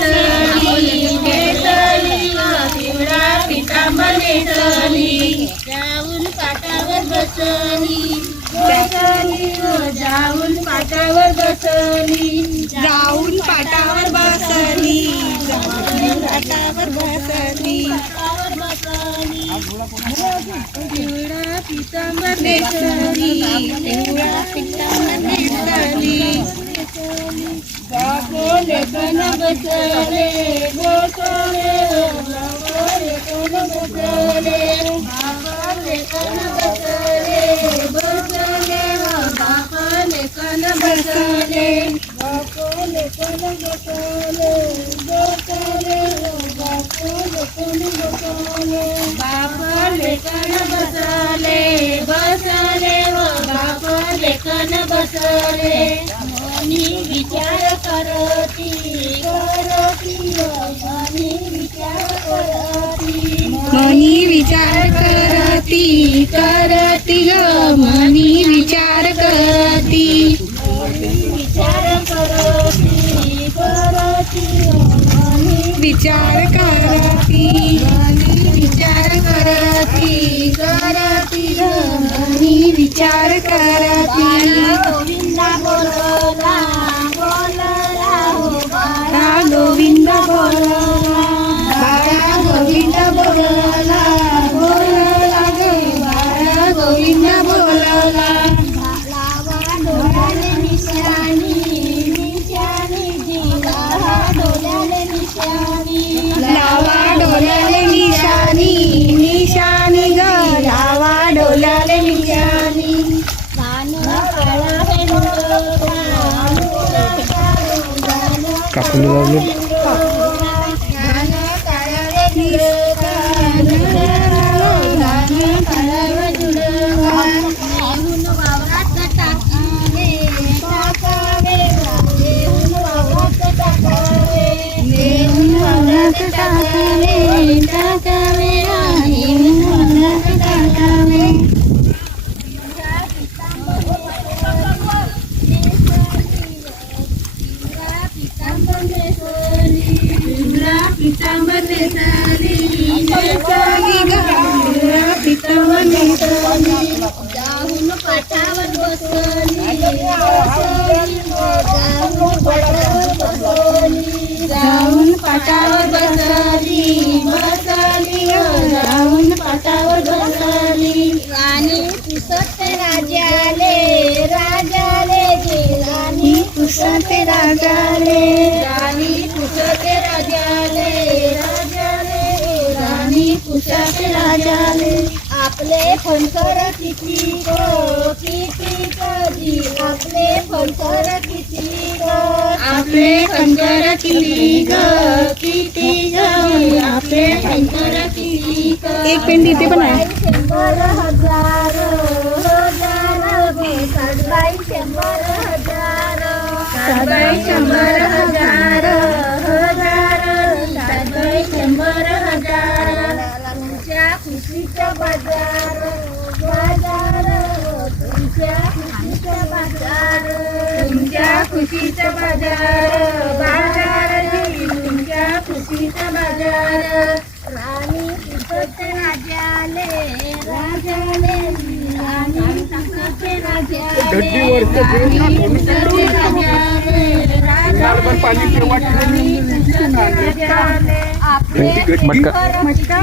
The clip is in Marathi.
नेसली पिवळा पितांबर नेसली जाऊन पाटावर बसली जाऊन पाटावर बसली जाऊन पाटावर बसली पाटावर बसली पिवळा पितांबर नेसली पिवळा पितांबर नेसली बापो लेखन बसले बसले बापो लेखन बसले बापा लेखन बसले बसले बापा लेखन बसले बापो लेखन बसले बसले बापो लेखन बसले बापा लेखन बसले बसले बापा लेखन बसले मनी विचार करती मनी विचार करती मनी विचार करती करती ग मनी विचार करती विचार करती विचार करती विचार करती करती मनी विचार करती गोविंदा बोलला बोलला हो बाळा गोविंद बोलला बाळा गोविंद बोलला बोलला ग बाळा गोविंद बोलला लावा डोळ्याले निशाणी निशाणी जीवा डोळ्याले निशाणी लावा डोल्याले निशाणी निशाणी ग लावा डोल्याले निशाणी कापून लावले पितांबर नेसली पितांबर नेसली जाऊन पाटावर बसली जाऊन पाटावर बसली जाऊन पाटावर बसली बसली जाऊन पाटावर बसली राणी पुसते राजाले राजाले राणी पुसते राजाले राणी पुसते राजाले राजाले राणी पुसते राजाले आपले फणकर किती गो किती कधी आपले फणकर किती गो आपले खंजर किती ग किती ग आपले फणकर किती ग एक पेन तिथे पण आहे 100,000 हजार गो साडबाई 100,000 साडबाई 100,000 हजार साडबाई 100,000 तुमच्या खुशीचा बाजार बाजार तुमच्या खुशीचा बाजार तुमच्या खुशीचा बाजार बाजार तुमच्या खुशीचा बाजार राणी पुसते राजाले राजाले राणी पुसते राजाले राणी पुसते राजाले राजाले पाणी राणी पुसते राजाले आपले मटका फणकर